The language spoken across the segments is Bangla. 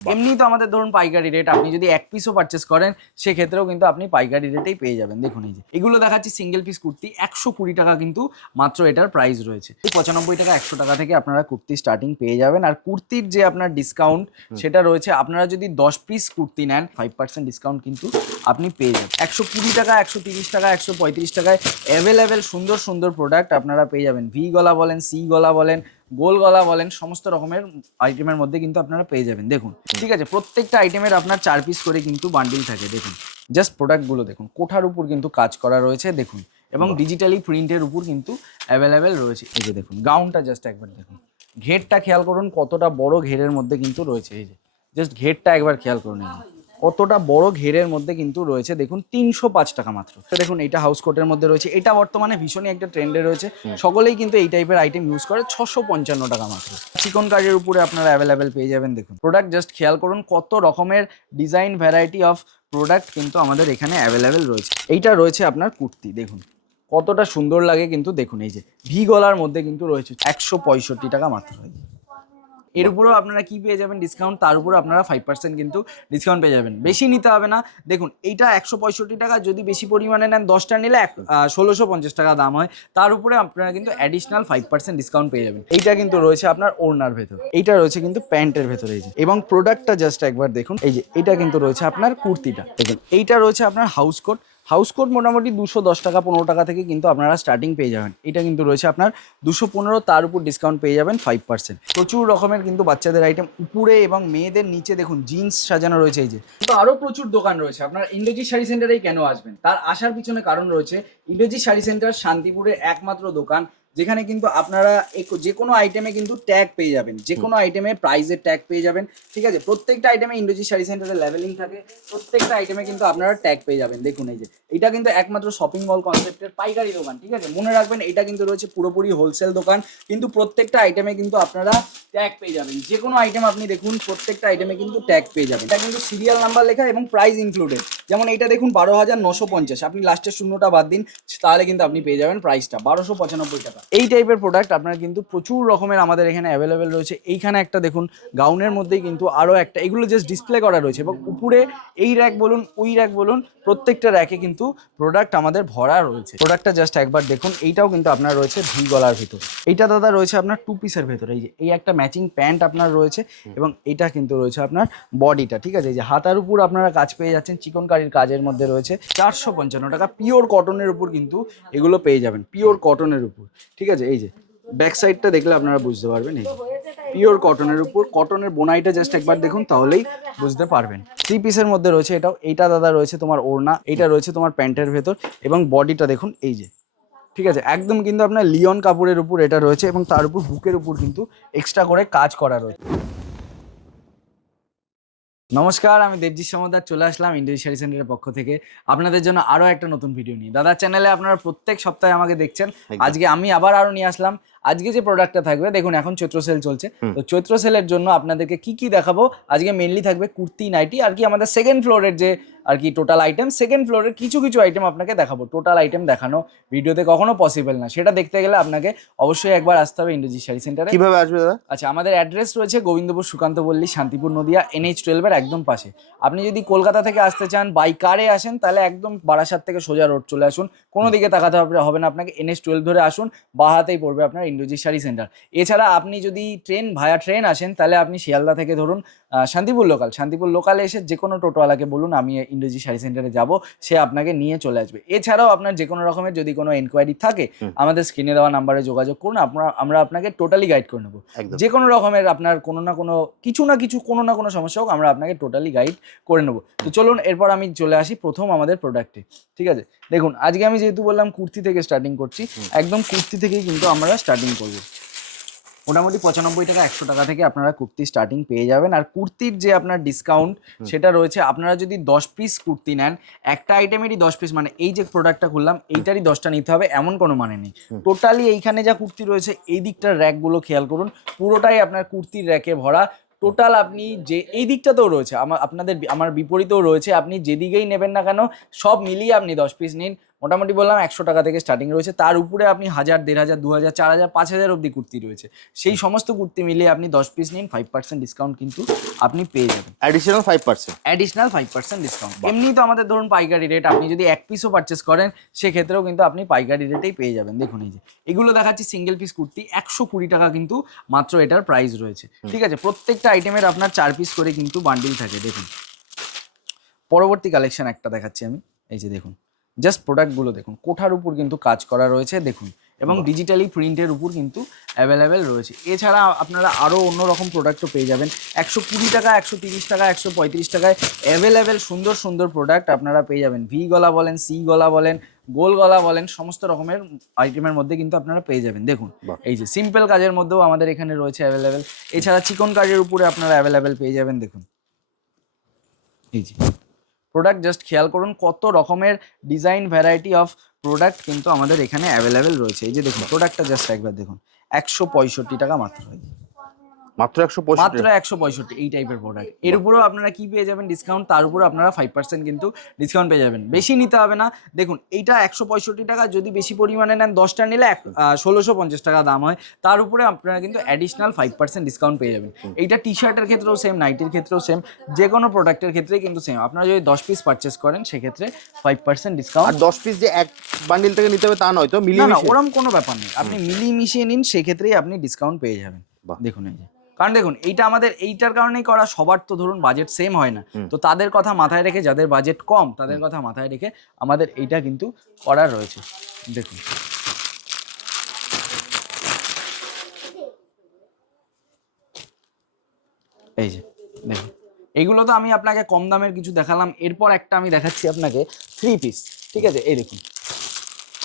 এমনি তো আমাদের ধরুন পাইকারি রেট, আপনি যদি এক পিসও পারচেস করেন সেক্ষেত্রেও কিন্তু আপনি পাইকারি রেটেই পেয়ে যাবেন। দেখুন এই যে এগুলো দেখাচ্ছি সিঙ্গেল পিস কুর্তি, 120 টাকা কিন্তু মাত্র এটার প্রাইস রয়েছে। 95 টাকা 100 টাকা থেকে আপনারা কুর্তি স্টার্টিং পেয়ে যাবেন। আর কুর্তির যে আপনার ডিসকাউন্ট সেটা রয়েছে, আপনারা যদি 10 পিস কুর্তি নেন 5% ডিসকাউন্ট কিন্তু আপনি পেয়ে যাবেন। 120 টাকা 130 টাকা 135 টাকায় অ্যাভেলেবেল সুন্দর সুন্দর প্রোডাক্ট আপনারা পেয়ে যাবেন। ভি গলা বলেন, সি গলা বলেন, গোল গলা বলেন, সমস্ত রকমের আইটেমের মধ্যে কিন্তু আপনারা পেয়ে যাবেন। দেখুন ঠিক আছে, প্রত্যেকটা আইটেমের আপনার 4 পিস করে কিন্তু বান্ডিল থাকে। দেখুন জাস্ট প্রোডাক্টগুলো দেখুন, কোঠার উপর কিন্তু কাজ করা রয়েছে দেখুন, এবং ডিজিটালি প্রিন্টের উপর কিন্তু অ্যাভেলেবেল রয়েছে। এই যে দেখুন গাউনটা জাস্ট একবার দেখুন, ঘেরটা খেয়াল করুন কতটা বড় ঘেরের মধ্যে কিন্তু রয়েছে। এই যে জাস্ট ঘেরটা একবার খেয়াল করুন, কতটা বড় ঘেরের মধ্যে কিন্তু রয়েছে। দেখুন 305 টাকা মাত্র। দেখুন এটা হাউস কোটের মধ্যে রয়েছে, এটা বর্তমানে ভীষণই একটা ট্রেন্ডে রয়েছে, সকলেই কিন্তু এই টাইপের আইটেম ইউজ করে। 655 টাকা মাত্র। চিকন কাজের উপরে আপনারা অ্যাভেলেবেল পেয়ে যাবেন। দেখুন প্রোডাক্ট জাস্ট খেয়াল করুন, কত রকমের ডিজাইন ভ্যারাইটি অফ প্রোডাক্ট কিন্তু আমাদের এখানে অ্যাভেলেবেল রয়েছে। এইটা রয়েছে আপনার কুর্তি, দেখুন কতটা সুন্দর লাগে কিন্তু। দেখুন এই যে ভি গলার মধ্যে কিন্তু রয়েছে 165 টাকা মাত্র। এর উপরেও আপনারা কি পেয়ে যাবেন ডিসকাউন্ট, তার উপরে আপনারা 5% কিন্তু ডিসকাউন্ট পেয়ে যাবেন। বেশি নিতে হবে না। দেখুন এইটা 165 টাকা, যদি বেশি পরিমাণে নেন 10টা নিলে 1650 টাকা দাম হয়, তার উপরে আপনারা কিন্তু অ্যাডিশনাল 5% ডিসকাউন্ট পেয়ে যাবেন। এইটা কিন্তু রয়েছে আপনার ওড়নার ভেতর, এইটা রয়েছে কিন্তু প্যান্টের ভেতরে। এই যে এবং প্রোডাক্টটা জাস্ট একবার দেখুন, এই যে এটা কিন্তু রয়েছে আপনার কুর্তিটা। দেখুন এইটা রয়েছে আপনার হাউস কোট। হাউস কোট মোটামুটি 210 টাকা 15 টাকা থেকে কিন্তু আপনারা স্টার্টিং পেয়ে যাবেন। এটা কিন্তু রয়েছে আপনার 215, তার উপর ডিসকাউন্ট পেয়ে যাবেন 5%। প্রচুর রকমের কিন্তু বাচ্চাদের আইটেম উপরে এবং মেয়েদের নিচে দেখুন জিন্স সাজানো রয়েছে। এই যে তো আরো প্রচুর দোকান রয়েছে। আপনার ইন্দ্রজিৎ শাড়ি সেন্টারেই কেন আসবেন, তার আসার পিছনে কারণ রয়েছে। ইন্দ্রজিৎ শাড়ি সেন্টার শান্তিপুরের একমাত্র দোকান যেখানে কিন্তু আপনারা যে কোনো আইটেমে কিন্তু ট্যাগ পেয়ে যাবেন, যে কোনো আইটেমে প্রাইজের ট্যাগ পেয়ে যাবেন। ঠিক আছে, প্রত্যেকটা আইটেমে ইন্দ্রজিৎ শাড়ি সেন্টারের লেভেলিং থাকে, প্রত্যেকটা আইটেমে কিন্তু আপনারা ট্যাগ পেয়ে যাবেন। দেখুন এই যে এটা কিন্তু একমাত্র শপিং মল কনসেপ্টের পাইকারি দোকান। ঠিক আছে, মনে রাখবেন এটা কিন্তু রয়েছে পুরোপুরি হোলসেল দোকান, কিন্তু প্রত্যেকটা আইটেমে কিন্তু আপনারা ট্যাগ পেয়ে যাবেন। যে কোনো আইটেম আপনি দেখুন প্রত্যেকটা আইটেমে কিন্তু ট্যাগ পেয়ে যাবেন। এটা কিন্তু সিরিয়াল নাম্বার লেখা এবং প্রাইস ইনক্লুডেড। যেমন এটা দেখুন 12,950, আপনি লাস্টের শূন্যটা বাদ দিন, তাহলে কিন্তু আপনি পেয়ে যাবেন প্রাইসটা 1295 টাকা। এই টাইপের প্রোডাক্ট আপনার কিন্তু প্রচুর রকমের আমাদের এখানে অ্যাভেলেবেল রয়েছে। এইখানে একটা দেখুন গাউনের মধ্যেই কিন্তু আরও একটা, এগুলো জাস্ট ডিসপ্লে করা রয়েছে, এবং উপরে এই র্যাক বলুন ওই র্যাক বলুন প্রত্যেকটা র্যাকে কিন্তু প্রোডাক্ট আমাদের ভরা রয়েছে। প্রোডাক্টটা জাস্ট একবার দেখুন, এইটাও কিন্তু আপনার রয়েছে ভি গলার ভিতর। এইটা দাদা রয়েছে আপনার 2 পিসের ভেতরে। এই যে এই একটা ম্যাচিং প্যান্ট আপনার রয়েছে, এবং এটা কিন্তু রয়েছে আপনার বডিটা। ঠিক আছে, এই যে হাতার উপর আপনারা কাজ পেয়ে যাচ্ছেন, চিকন কারির কাজের মধ্যে রয়েছে। 455 টাকা পিওর কটনের উপর কিন্তু এগুলো পেয়ে যাবেন, পিওর কটনের উপর। ঠিক আছে, এই যে ব্যাক সাইডটা দেখলে আপনারা বুঝতে পারবেন। এই পিওর কটনের উপর, কটনের বোনাইটা জাস্ট একবার দেখুন তাহলেই বুঝতে পারবেন। 3 পিসের মধ্যে রয়েছে এটাও। এইটা দাদা রয়েছে তোমার ওড়না, এইটা রয়েছে তোমার প্যান্টের ভেতর, এবং বডিটা দেখুন এই যে। ঠিক আছে, একদম কিন্তু আপনার লিওন কাপড়ের উপর এটা রয়েছে, এবং তার উপর বুকের উপর কিন্তু এক্সট্রা করে কাজ করা রয়েছে। নমস্কার, আমি দেবজিৎ সমাদার চলে আসলাম ইন্দ্রজিৎ শাড়ি সেন্টারের পক্ষ থেকে আপনাদের জন্য আরো একটা নতুন ভিডিও নিয়ে। দাদার চ্যানেলে আপনারা প্রত্যেক সপ্তাহে আমাকে দেখছেন, আজকে আমি আবার আরো নিয়ে আসলাম। আজকে যে প্রোডাক্টটা থাকবে দেখুন, এখন চৈত্র সেল চলছে, তো চৈত্র সেলের জন্য আপনাদেরকে কি কি দেখাবো আজকে মেনলি থাকবে কুর্তি, নাইটি, আর কি আমাদের সেকেন্ড ফ্লোরের যে আর কি টোটাল আইটেম, সেকেন্ড ফ্লোরের কিছু কিছু আইটেম আপনাকে দেখাবো। টোটাল আইটেম দেখানো ভিডিওতে কখনো পসিবল না, সেটা দেখতে গেলে আপনাকে অবশ্যই একবার আসতে হবে ইন্দ্রজিৎ শাড়ি সেন্টারে। কিভাবে আসবে দাদা? আচ্ছা, আমাদের অ্যাড্রেস রয়েছে গোবিন্দপুর সুকান্ত পল্লী, শান্তিপুর নদিয়া, NH12 এর একদম পাশে। আপনি যদি কলকাতা থেকে আসতে চান বাই কারে আসেন, তাহলে একদম বারাসাত থেকে সোজা রোড চলে আসুন, কোনো দিকে তাকাতে হবে না আপনাকে, NH12 ধরে আসুন, বাঁ হাতেই পড়বে আপনার ইন্দ্রজিৎ শাড়ি সেন্টার। এছাড়া আপনি যদি ভায়া ট্রেন আসেন, তাহলে আপনি শিয়ালদা থেকে ধরুন শান্তিপুর লোকালে এসে যে কোনো টোটোওয়ালাকে বলুন আমি ইন্দ্রজিৎ শাড়ি সেন্টারে যাব, সে আপনাকে নিয়ে চলে আসবে। এছাড়াও আপনার যে কোনো রকমের যদি কোনো এনকোয়ারি থাকে, আমাদের স্ক্রিনে দেওয়া নাম্বারে যোগাযোগ করুন, আমরা আপনাকে টোটালি গাইড করে নেবো। যে কোনো রকমের আপনার কোনো না কোনো সমস্যা হোক, আমরা আপনাকে টোটালি গাইড করে নেবো। তো চলুন এরপর আমি চলে আসি প্রথম আমাদের প্রোডাক্টে। ঠিক আছে, দেখুন আজকে আমি যেহেতু বললাম কুর্তি থেকে স্টার্টিং করছি, একদম কুর্তি থেকেই কিন্তু আমরা স্টার্টিং করবো। মোটামুটি 95 টাকা 100 টাকা থেকে আপনারা কুর্তি স্টার্টিং পেয়ে যাবেন। আর কুর্তির যে আপনার ডিসকাউন্ট সেটা রয়েছে, আপনারা যদি 10 পিস কুর্তি নেন, একটা আইটেমেরই 10 পিস, মানে এই যে প্রোডাক্টটা খুললাম এইটারই 10টা নিতে হবে এমন কোনো মানে নেই। টোটালি এইখানে যা কুর্তি রয়েছে, এই দিকটার র্যাকগুলো খেয়াল করুন, পুরোটাই আপনার কুর্তির র্যাকে ভরা। টোটাল আপনি যে এই দিকটাতেও রয়েছে, আমার বিপরীতেও রয়েছে, আপনি যেদিকেই নেবেন না কেন সব মিলিয়ে আপনি 10 পিস নিন, মোটামুটি বললাম 100 টাকা থেকে স্টার্টিং রয়েছে, তার উপরে আপনি 1000, 1500, 2000, 4000, 5000 অবধি কুর্তি রয়েছে। সেই সমস্ত কুর্তি মিলিয়ে আপনি 10 পিস নিন, 5% ডিসকাউন্ট কিন্তু আপনি পেয়ে যাবেন, অ্যাডিশনাল 5% ডিসকাউন্ট। এমনি তো আমাদের ধরুন পাইকারি রেট, আপনি যদি এক পিসও পারচেস করেন সেক্ষেত্রেও কিন্তু আপনি পাইকারি রেটেই পেয়ে যাবেন। দেখুন এই যে এগুলো দেখাচ্ছি সিঙ্গেল পিস কুর্তি, 120 টাকা কিন্তু মাত্র এটার প্রাইস রয়েছে। ঠিক আছে, প্রত্যেকটা আইটেমের আপনার 4 পিস করে কিন্তু বান্ডিল থাকে। দেখুন পরবর্তী কালেকশন একটা দেখাচ্ছি আমি, এই যে দেখুন জাস্ট প্রোডাক্টগুলো দেখুন, কোঠার উপর কিন্তু কাজ করা রয়েছে দেখুন, এবং ডিজিটালি প্রিন্টের উপর কিন্তু অ্যাভেলেবেল রয়েছে। এছাড়া আপনারা আরও অন্যরকম প্রোডাক্টও পেয়ে যাবেন 120 টাকা, 130 টাকা, 135 টাকায় অ্যাভেলেবেল সুন্দর সুন্দর প্রোডাক্ট আপনারা পেয়ে যাবেন। ভি গলা বলেন, সি গলা বলেন, গোল গলা বলেন, সমস্ত রকমের আইটেমের মধ্যে কিন্তু আপনারা পেয়ে যাবেন। দেখুন এই যে সিম্পল কাজের মধ্যেও আমাদের এখানে রয়েছে অ্যাভেলেবেল, এছাড়া চিকন কাজের উপরে আপনারা অ্যাভেলেবেল পেয়ে যাবেন। দেখুন এই যে প্রোডাক্ট জাস্ট খেয়াল করুন কত রকমের ডিজাইন ভ্যারাইটি অফ প্রোডাক্ট কিন্তু আমাদের এখানে অ্যাভেলেবেল রয়েছে। এই যে দেখুন প্রোডাক্টটা জাস্ট একবার দেখুন, 165 টাকা মাত্র, মাত্র 165 এই টাইপের প্রোডাক্ট। এর উপরেও আপনারা কি পেয়ে যাবেন ডিসকাউন্ট, তার উপরে আপনারা 5% কিন্তু ডিসকাউন্ট পেয়ে যাবেন। বেশি নিতে হবে না, দেখুন এইটা 165 টাকা, যদি বেশি পরিমাণে নেন 10টা নিলে 1650 টাকা দাম হয়, তার উপরে আপনারা কিন্তু অ্যাডিশনাল 5% ডিসকাউন্ট পেয়ে যাবেন। এইটা টি শার্টের ক্ষেত্রেও সেম, নাইটির ক্ষেত্রেও সেম, যে কোনো প্রোডাক্টের ক্ষেত্রেই কিন্তু সেম। আপনারা যদি 10 পিস পারচেস করেন সেক্ষেত্রে 5% ডিসকাউন্ট। আর 10 পিস যে এক বান্ডিল থেকে নিতে হবে তা নয় তো, মিলিয়ে না, ওরকম কোনো ব্যাপার নেই, আপনি মিলিয়ে মিশিয়ে নিন সেক্ষেত্রেই আপনি ডিসকাউন্ট পেয়ে যাবেন। দেখুন এই যে, কারণ দেখুন এইটা আমাদের এইটার কারণেই করা, সবার তো ধরুন বাজেট সেম হয় না, তো তাদের কথা মাথায় রেখে, যাদের বাজেট কম তাদের কথা মাথায় রেখে আমাদের এইটা কিন্তু করা রয়েছে। দেখুন এই যে দেখুন, এইগুলো তো আমি আপনাকে কম দামের কিছু দেখালাম, এরপর একটা আমি দেখাচ্ছি আপনাকে 3 পিস। ঠিক আছে, এই দেখুন,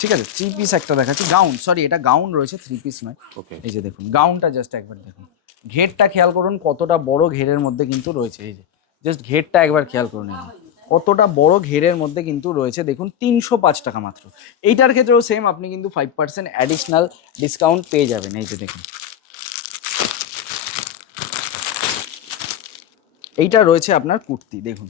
ঠিক আছে 3 পিস একটা দেখাচ্ছি, গাউন, সরি এটা গাউন রয়েছে, 3 পিস নয়। ওকে, এই যে দেখুন গাউনটা জাস্ট একবার দেখুন, ঘেরটা খেয়াল করুন কতটা বড় ঘেরের মধ্যে কিন্তু রয়েছে। এই যে জাস্ট ঘেরটা একবার খেয়াল করুন, এই যে কতটা বড় ঘেরের মধ্যে কিন্তু রয়েছে। দেখুন 305 টাকা মাত্র। এইটার ক্ষেত্রেও সেম, আপনি কিন্তু 5% অ্যাডিশনাল ডিসকাউন্ট পেয়ে যাবেন। এই যে দেখুন এইটা রয়েছে আপনার কুর্তি, দেখুন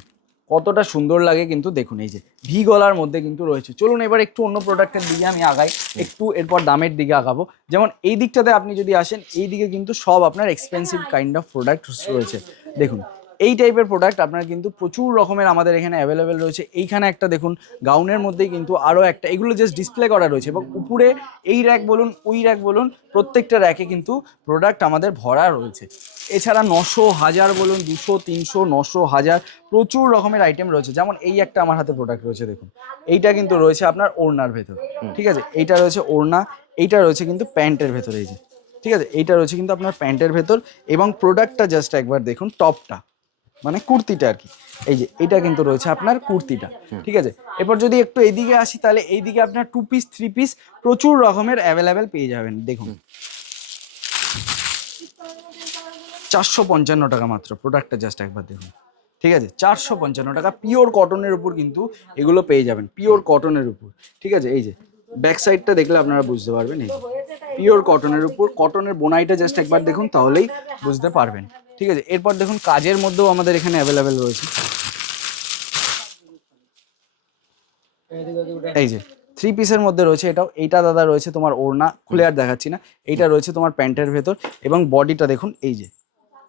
কতটা সুন্দর লাগে কিন্তু, দেখুন এই যে ভি গলার মধ্যে কিন্তু রয়েছে। চলুন এবার একটু অন্য প্রোডাক্টের দিকে আমি আগাই, একটু এরপর দামের দিকে আগাবো। যেমন এই দিকটাতে আপনি যদি আসেন, এই দিকে কিন্তু সব আপনার এক্সপেন্সিভ কাইন্ড অফ প্রোডাক্ট রয়েছে। দেখুন এই টাইপের প্রোডাক্ট আপনার কিন্তু প্রচুর রকমের আমাদের এখানে অ্যাভেলেবেল রয়েছে। এইখানে একটা দেখুন গাউনের মধ্যেই কিন্তু আরও একটা, এগুলো জাস্ট ডিসপ্লে করা রয়েছে, এবং উপরে এই র্যাক বলুন, ওই র্যাক বলুন, প্রত্যেকটা র্যাকে কিন্তু প্রোডাক্ট আমাদের ভরা রয়েছে। এছাড়া 900, 1000 বলুন, 200, 300, 900, 1000 প্রচুর রকমের আইটেম রয়েছে। যেমন এই একটা আমার হাতে প্রোডাক্ট রয়েছে, দেখুন এইটা কিন্তু রয়েছে আপনার ওড়নার ভেতর। ঠিক আছে, এইটা রয়েছে ওড়না, এইটা রয়েছে কিন্তু প্যান্টের ভেতর। এই যে ঠিক আছে, এইটা রয়েছে কিন্তু আপনার প্যান্টের ভেতর, এবং প্রোডাক্টটা জাস্ট একবার দেখুন, টপটা মানে কুর্তিটা আর কি, এই যে এটা কিন্তু রয়েছে আপনার কুর্তিটা। ঠিক আছে, এরপর যদি একটু এইদিকে আসি, তাহলে এইদিকে আপনার 2 পিস 3 পিস প্রচুর রকমের অ্যাভেলেবেল পেয়ে যাবেন। দেখুন 455 টাকা মাত্র প্রোডাক্টটা, জাস্ট একবার দেখুন। ঠিক আছে, 455 টাকা, পিওর কটনের উপর কিন্তু এগুলো পেয়ে যাবেন, পিওর কটনের উপর। ঠিক আছে, এই যে ব্যাক সাইডটা দেখলে আপনারা বুঝতে পারবেন, এই পিওর কটনের উপর, কটনের বোনাইটা জাস্ট একবার দেখুন তাহলেই বুঝতে পারবেন। ঠিক আছে, এরপর দেখুন কাজের মধ্যেও আমাদের এখানে অ্যাভেলেবেল রয়েছে। এই যে 3 পিসের মধ্যে রয়েছে এটাও, এইটা দাদা রয়েছে তোমার ওড়না, খুলে আর দেখাচ্ছি না, এইটা রয়েছে তোমার প্যান্টের ভেতর, এবং বডিটা দেখুন এই যে।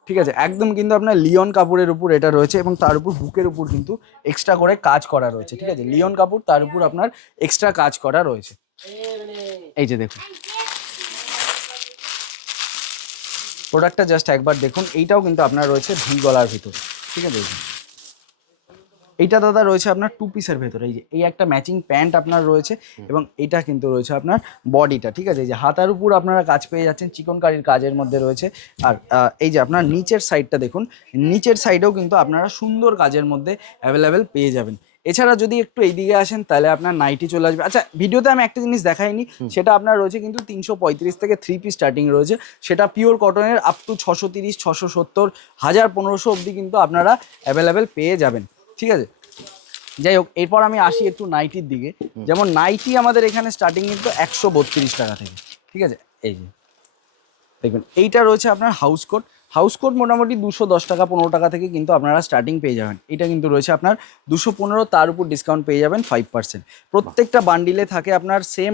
ঠিক আছে, একদম কিন্তু আপনার লিওন কাপড়ের উপর এটা রয়েছে, এবং তার উপর বুকের উপর কিন্তু এক্সট্রা করে কাজ করা রয়েছে। ঠিক আছে, লিওন কাপড়, তার উপর আপনার এক্সট্রা কাজ করা রয়েছে। এই যে দেখুন প্রোডাক্টটা জাস্ট একবার দেখুন, এইটাও কিন্তু আপনার রয়েছে ভি গলার ভিতর। ঠিক আছে, এইটা দাদা রয়েছে আপনার 2 পিসের ভেতরে। এই যে এই একটা ম্যাচিং প্যান্ট আপনার রয়েছে, এবং এইটা কিন্তু রয়েছে আপনার বডিটা। ঠিক আছে, এই যে হাতার উপর আপনারা কাজ পেয়ে যাচ্ছেন, চিকন কারির কাজের মধ্যে রয়েছে। আর এই যে আপনার নিচের সাইডটা দেখুন, নিচের সাইডেও কিন্তু আপনারা সুন্দর কাজের মধ্যে অ্যাভেলেবেল পেয়ে যাবেন। এছাড়া যদি একটু এইদিকে আসেন, তাহলে আপনার নাইটি চলে আসবে। আচ্ছা, ভিডিওতে আমি একটা জিনিস দেখাইনি, সেটা আপনার রয়েছে কিন্তু 335 থেকে 3 পিস স্টার্টিং রয়েছে, সেটা পিওর কটনের, আপ টু 630, 670, 1000, 1500 অবধি কিন্তু আপনারা অ্যাভেলেবেল পেয়ে যাবেন। ঠিক আছে, যাই হোক, এরপর আমি আসি একটু নাইটির দিকে। যেমন নাইটি আমাদের এখানে স্টার্টিং কিন্তু 132 টাকা থেকে। ঠিক আছে, এই যে দেখুন এইটা রয়েছে আপনার হাউস কোট, হাউস কোট মোটামুটি 210 টাকা 15 টাকা থেকে কিন্তু আপনারা স্টার্টিং পেয়ে যাবেন। এটা কিন্তু রয়েছে আপনার 215, তার উপর ডিসকাউন্ট পেয়ে যাবেন 5%। প্রত্যেকটা বান্ডিলে থাকে আপনার সেম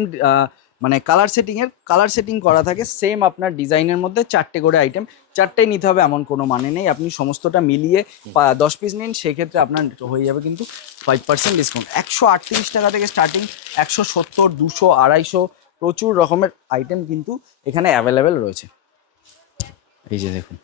মানে কালার সেটিং করা থাকে সেম আপনার ডিজাইনের মধ্যে 4টে করে আইটেম, 4টেই নিতে হবে এমন কোনো মানে নেই। আপনি সমস্তটা মিলিয়ে 10 পিস নিন, সেক্ষেত্রে আপনার হয়ে যাবে কিন্তু 5% ডিসকাউন্ট। 138 টাকা থেকে স্টার্টিং, 170, 200, 250 প্রচুর রকমের আইটেম কিন্তু এখানে অ্যাভেলেবেল রয়েছে। এই যে দেখুন,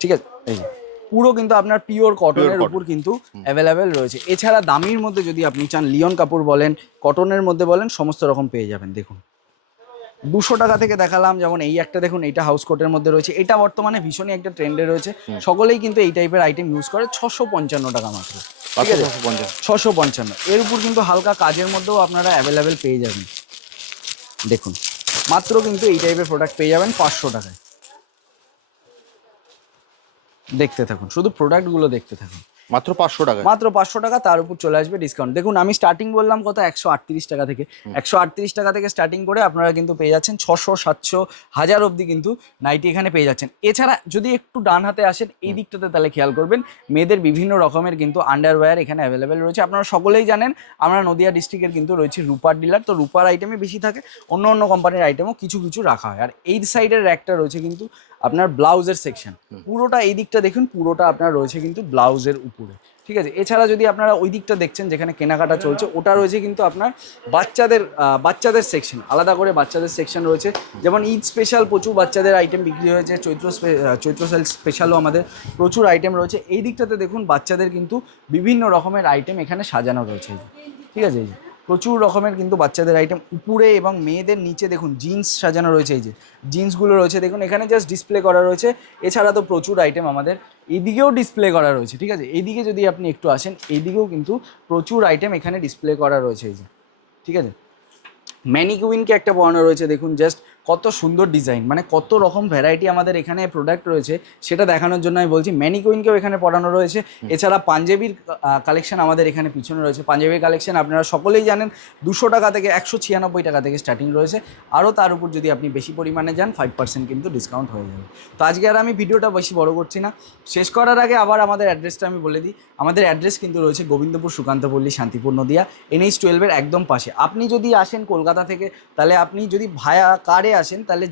ঠিক আছে, এই যে পুরো কিন্তু আপনার পিওর কটনের উপর কিন্তু অ্যাভেলেবেল রয়েছে। এছাড়া দামির মধ্যে যদি আপনি চান, লিওন কাপড় বলেন, কটনের মধ্যে বলেন, সমস্ত রকম পেয়ে যাবেন। দেখুন 200 টাকা থেকে দেখালাম, যেমন এই একটা দেখুন, এইটা হাউস কোটের মধ্যে রয়েছে, এটা বর্তমানে ভীষণই একটা ট্রেন্ডে রয়েছে, সকলেই কিন্তু এই টাইপের আইটেম ইউজ করে। 655 টাকা মাত্র, ঠিক আছে, 655। এর উপর কিন্তু হালকা কাজের মধ্যেও আপনারা অ্যাভেলেবেল পেয়ে যাবেন। দেখুন মাত্র কিন্তু এই টাইপের প্রোডাক্ট পেয়ে যাবেন 500 টাকায়। দেখতে থাকুন, শুধু প্রোডাক্টগুলো দেখতে থাকুন। মাত্র 500 টাকা, মাত্র 500 টাকা, তার উপর চলে আসবে ডিসকাউন্ট। দেখুন আমি স্টার্টিং বললাম কত, 138 টাকা থেকে। 138 টাকা থেকে স্টার্টিং করে আপনারা কিন্তু পেয়ে যাচ্ছেন 600, 700, 1000 অবধি কিন্তু নাইটি এখানে পেয়ে যাচ্ছেন। এছাড়া যদি একটু ডান হাতে আসেন এই দিকটাতে, তাহলে খেয়াল করবেন মেয়েদের বিভিন্ন রকমের কিন্তু আন্ডারওয়্যার এখানে অ্যাভেলেবেল রয়েছে। আপনারা সকলেই জানেন আমরা নদিয়া ডিস্ট্রিক্টের কিন্তু রয়েছে রূপার ডিলার, তো রূপার আইটেমই বেশি থাকে, অন্য অন্য কোম্পানির আইটেমও কিছু কিছু রাখা হয়। আর এই সাইডের র্যাকটা রয়েছে কিন্তু আপনার ব্লাউজের সেকশন, পুরোটা এই দিকটা দেখুন, পুরোটা আপনার রয়েছে কিন্তু ব্লাউজের উপরে, ঠিক আছে। এছাড়া যদি আপনারা ওই দিকটা দেখছেন যেখানে কেনাকাটা চলছে, ওটা রয়েছে কিন্তু আপনার বাচ্চাদের সেকশন, আলাদা করে বাচ্চাদের সেকশন রয়েছে। যেমন ঈদ স্পেশাল প্রচুর বাচ্চাদের আইটেম বিক্রি হয়েছে, চৈত্র সেল স্পেশালও আমাদের প্রচুর আইটেম রয়েছে। এই দিকটাতে দেখুন বাচ্চাদের কিন্তু বিভিন্ন রকমের আইটেম এখানে সাজানো রয়েছে, ঠিক আছে। এই যে প্রচুর রকমের কিন্তু বাচ্চাদের আইটেম উপরে, এবং মেয়েদের নিচে দেখুন জিন্স সাজানো রয়েছে, এই যে জিন্সগুলো রয়েছে দেখুন, এখানে জাস্ট ডিসপ্লে করা রয়েছে। এছাড়া তো প্রচুর আইটেম আমাদের এইদিকেও ডিসপ্লে করা রয়েছে, ঠিক আছে। এইদিকে যদি আপনি একটু আসেন, এইদিকেও কিন্তু প্রচুর আইটেম এখানে ডিসপ্লে করা রয়েছে, এই যে, ঠিক আছে। ম্যানিকুইনকে একটা পরানো রয়েছে, দেখুন জাস্ট কত সুন্দর ডিজাইন, মানে কত রকম ভ্যারাইটি আমাদের এখানে প্রোডাক্ট রয়েছে, সেটা দেখানোর জন্য আমি বলছি। ম্যানিকুইনকেও এখানে পরানো রয়েছে। এছাড়া পাঞ্জাবির কালেকশন আমাদের এখানে পিছনে রয়েছে। পাঞ্জাবির কালেকশন আপনারা সকলেই জানেন 200 টাকা থেকে 196 টাকা থেকে স্টার্টিং রয়েছে। আরও তার উপর যদি আপনি বেশি পরিমাণে যান 5% কিন্তু ডিসকাউন্ট হয়ে যাবে। তো আজকে আর আমি ভিডিওটা বেশি বড় করছি না, শেষ করার আগে আবার আমাদের অ্যাড্রেসটা আমি বলে দিই। আমাদের অ্যাড্রেস কিন্তু রয়েছে গোবিন্দপুর, সুকান্তপল্লী, শান্তিপুর, নদিয়া, NH-12 একদম পাশে। আপনি যদি আসেন কলকাতা থেকে, তাহলে আপনি যদি ভায়া কারে আসেন, তাহলে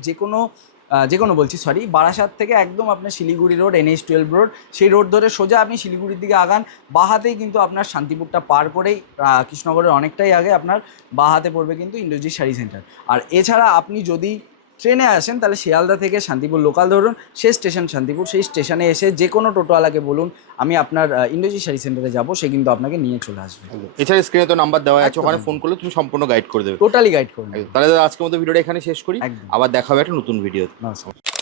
যে কোনো বলছি সরি, বারাসাত থেকে একদম আপনার শিলিগুড়ি রোড, NH-12 রোড, সেই রোড ধরে সোজা আপনি শিলিগুড়ির দিকে আগান, বাহাতেই কিন্তু আপনার শান্তিপুরটা পার করেই কৃষ্ণনগরের অনেকটাই আগে আপনার বাহাতে পড়বে কিন্তু ইন্দ্রজিৎ শাড়ি সেন্টার। আর এছাড়া আপনি যদি ট্রেনে আসেন, তাহলে শিয়ালদা থেকে শান্তিপুর লোকাল ধরুন, শেষ স্টেশন শান্তিপুর, সেই স্টেশনে এসে যে কোনো টোটোওয়ালাকে বলুন আমি আপনার ইন্দ্রজিৎ শাড়ি সেন্টারে যাবো, সে কিন্তু আপনাকে নিয়ে চলে আসবে। এছাড়া স্ক্রিনে তো নাম্বার দেওয়া আছে, ওখানে ফোন করলে তুমি সম্পূর্ণ গাইড করে দেবে, টোটালি গাইড করবে। তাহলে আজকের মতো ভিডিওটা এখানে শেষ করি, আবার দেখা হবে একটা নতুন ভিডিও। নমস্কার।